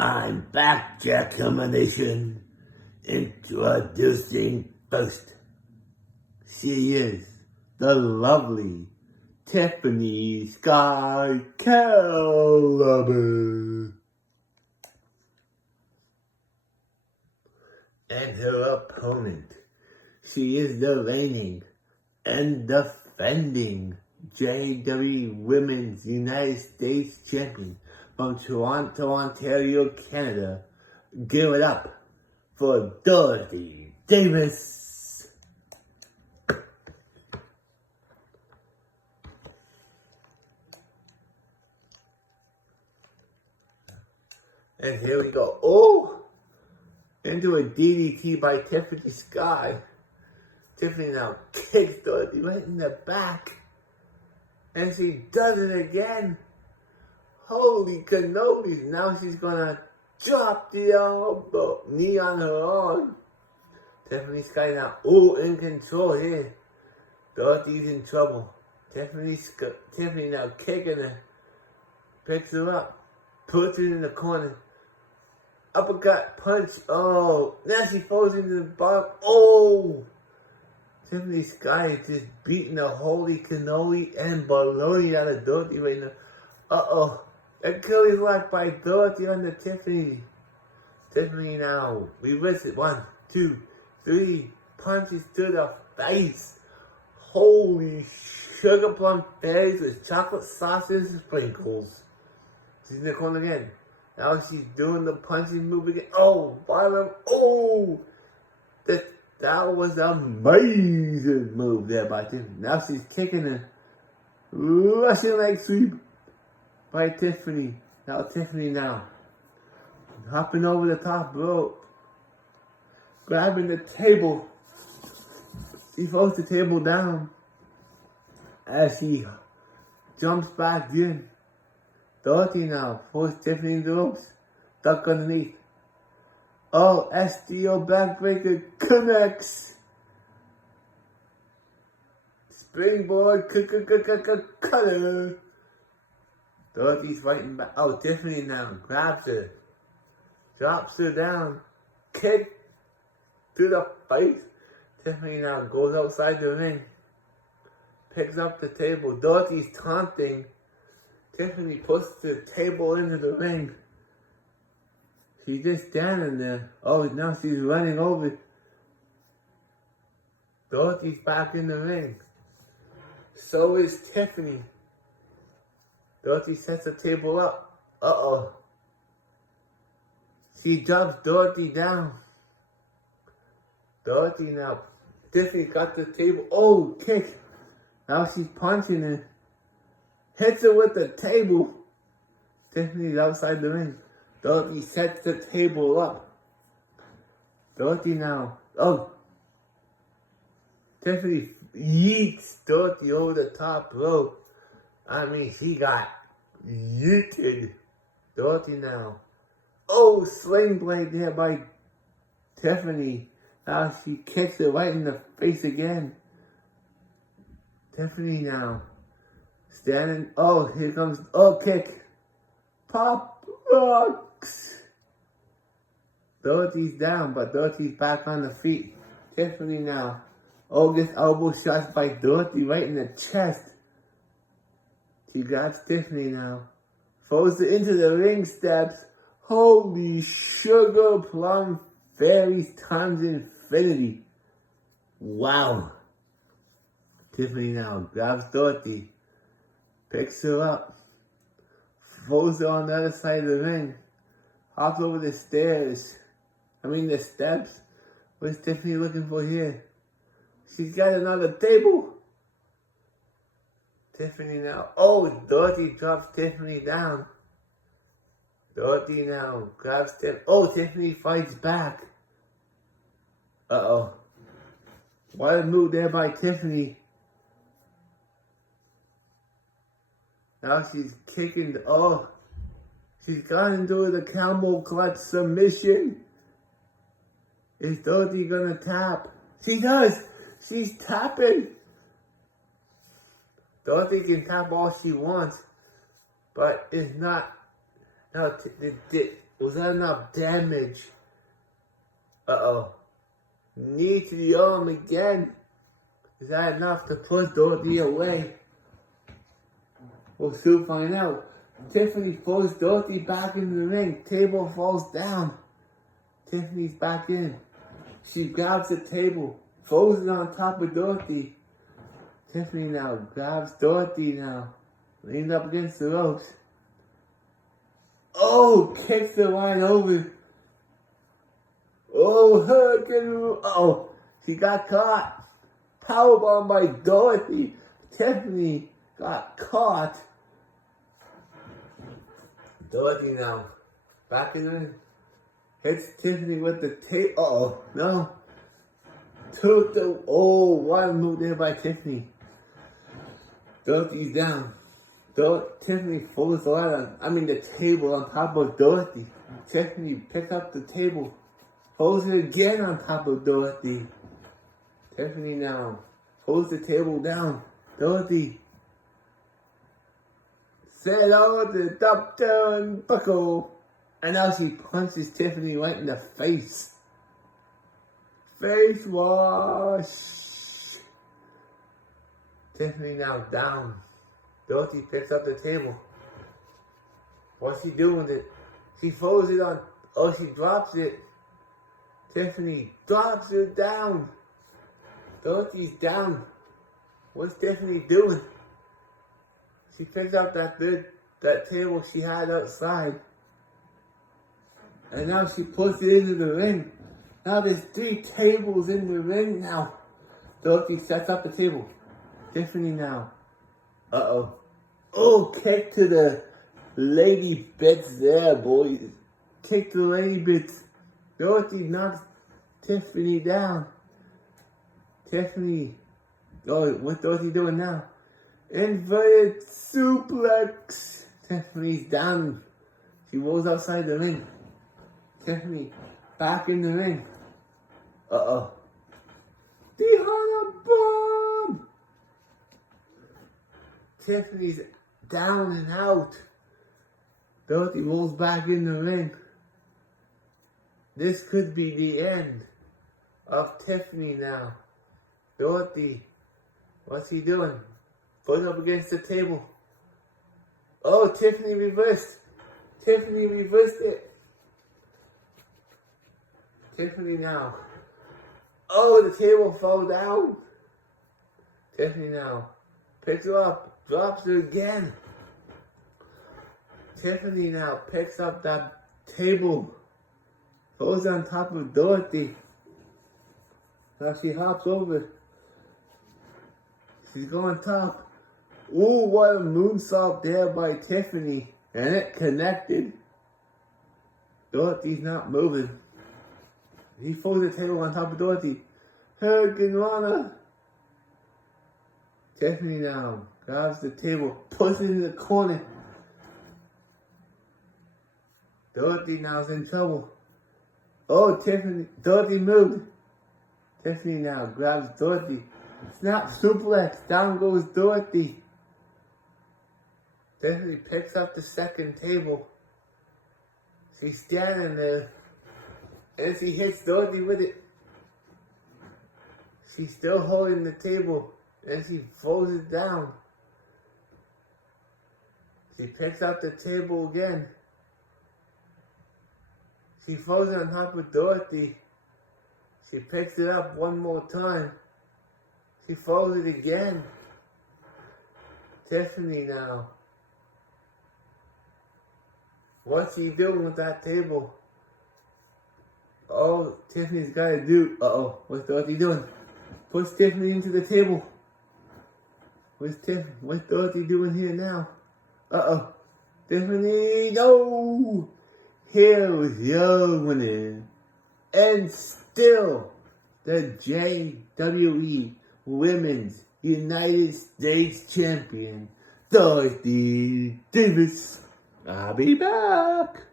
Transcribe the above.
I'm back, Jackhammer Nation, introducing first. She is the lovely Tiffany Sky Caliber. And her opponent, she is the reigning and defending JWE Women's United States Champion from Toronto, Ontario, Canada. Give it up for Dorothy Davis. And here we go. Oh! Into a DDT by Tiffany Sky. Tiffany now kicks Dorothy right in the back. And she does it again. Holy cannolis. Now she's gonna drop the elbow, knee on her arm. Tiffany Sky now, in control here. Dorothy's in trouble. Tiffany now kicking her. Picks her up. Puts her in the corner. Uppercut punch. Oh, now she falls into the bottom. Oh! Tiffany Sky is just beating the holy cannoli and baloney out of Dorothy right now. Uh-oh. Achilles lock by Dorothy on the Tiffany. Tiffany now reverse it. 1, 2, 3. Punches to the face. Holy sugar plum fairies with chocolate sauces and sprinkles. She's in the corner again. Now she's doing the punching move again. Oh, bottom. Oh! That was an amazing move there by Tiffany. Now she's kicking a Russian leg sweep by Tiffany. Now Tiffany now hopping over the top rope. Grabbing the table. She throws the table down as she jumps back in. Dorothy now pulls Tiffany in the ropes. Duck underneath. Oh, SDO backbreaker connects. Springboard cutter. Dorothy's fighting back. Oh, Tiffany now grabs her. Drops her down. Kick to the face. Tiffany now goes outside the ring. Picks up the table. Dorothy's taunting. Tiffany puts the table into the ring. She's just standing there. Oh, now she's running over. Dorothy's back in the ring. So is Tiffany. Dorothy sets the table up. Uh-oh. She drops Dorothy down. Dorothy now. Tiffany got the table. Oh, kick. Now she's punching her. Hits her with the table. Tiffany's outside the ring. Dorothy sets the table up. Dorothy now. Oh. Tiffany yeets Dorothy over the top rope. I mean, she got yeeted. Dorothy now. Oh, sling blade there by Tiffany. Now she kicks her right in the face again. Tiffany now. Standing. Oh, here comes. Oh, kick. Pop rocks. Dorothy's down, but Dorothy's back on the feet. Tiffany now. Oh, gets elbow shots by Dorothy right in the chest. She grabs Tiffany now. Throws her into the ring steps. Holy sugar plum fairies times infinity. Wow. Tiffany now grabs Dorothy. Picks her up. Throws her on the other side of the ring. Hops over the stairs. The steps. What's Tiffany looking for here? She's got another table. Tiffany now. Oh, Dorothy drops Tiffany down. Dorothy now grabs Tiffany. Oh, Tiffany fights back. Uh-oh. What a move there by Tiffany. Now she's kicking. Oh, she's gone into the camel clutch submission. Is Dorothy gonna tap? She does. She's tapping. Dorothy can tap all she wants, but it's not. Now Was that enough damage? Uh-oh. Knee to the arm again. Is that enough to push Dorothy away? We'll soon find out. Tiffany pulls Dorothy back in the ring. Table falls down. Tiffany's back in. She grabs the table, throws it on top of Dorothy. Tiffany now grabs Dorothy now. Leans up against the ropes. Oh, kicks her right over. Oh, hurricane. Oh, she got caught. Powerbomb by Dorothy. Tiffany got caught. Dorothy now back in the ring. Hits Tiffany with the tape. Uh-oh, no. Oh, one move there by Tiffany. Dorothy's down. Tiffany folds the table on top of Dorothy. Tiffany picks up the table. Holds it again on top of Dorothy. Tiffany now holds the table down. Dorothy said, "Oh, the doctor and buckle." And now she punches Tiffany right in the face. Face wash. Tiffany now down. Dorothy picks up the table. What's she doing with it? She throws it on. Oh, she drops it. Tiffany drops her down. Dorothy's down. What's Tiffany doing? She picks up that table she had outside. And now she puts it into the ring. Now there's 3 tables in the ring now. Dorothy sets up the table. Tiffany now. Uh-oh. Oh, kick to the lady bits there, boys. Kick to the lady bits. Dorothy knocks Tiffany down. Tiffany. Oh, what's Dorothy doing now? Inverted suplex. Tiffany's down. She rolls outside the ring. Tiffany back in the ring. Uh-oh. The Hunter Bomb! Tiffany's down and out. Dorothy rolls back in the ring. This could be the end of Tiffany now. Dorothy, what's he doing? Put up against the table. Oh, Tiffany reversed. Tiffany reversed it. Tiffany now. Oh, the table fell down. Tiffany now picks her up, drops her again. Tiffany now picks up that table, goes on top of Dorothy. Now she hops over. She's going top. Ooh, what a moonsault there by Tiffany. And it connected. Dorothy's not moving. He throws the table on top of Dorothy. Hurricane Rana. Tiffany now grabs the table, pushes it in the corner. Dorothy now's in trouble. Oh, Dorothy moved. Tiffany now grabs Dorothy. Snap suplex. Down goes Dorothy. Tiffany picks up the second table. She's standing there. And she hits Dorothy with it. She's still holding the table. And she throws it down. She picks up the table again. She throws it on top of Dorothy. She picks it up one more time. She throws it again. Tiffany now. What's she doing with that table? Oh, Tiffany's got to do. Uh-oh, what's Dorothy doing? Puts Tiffany into the table. What's Dorothy doing here now? Uh-oh. Tiffany, no! Here was your winner. And still, the JWE Women's United States Champion, Dorothy Davis. I'll be back.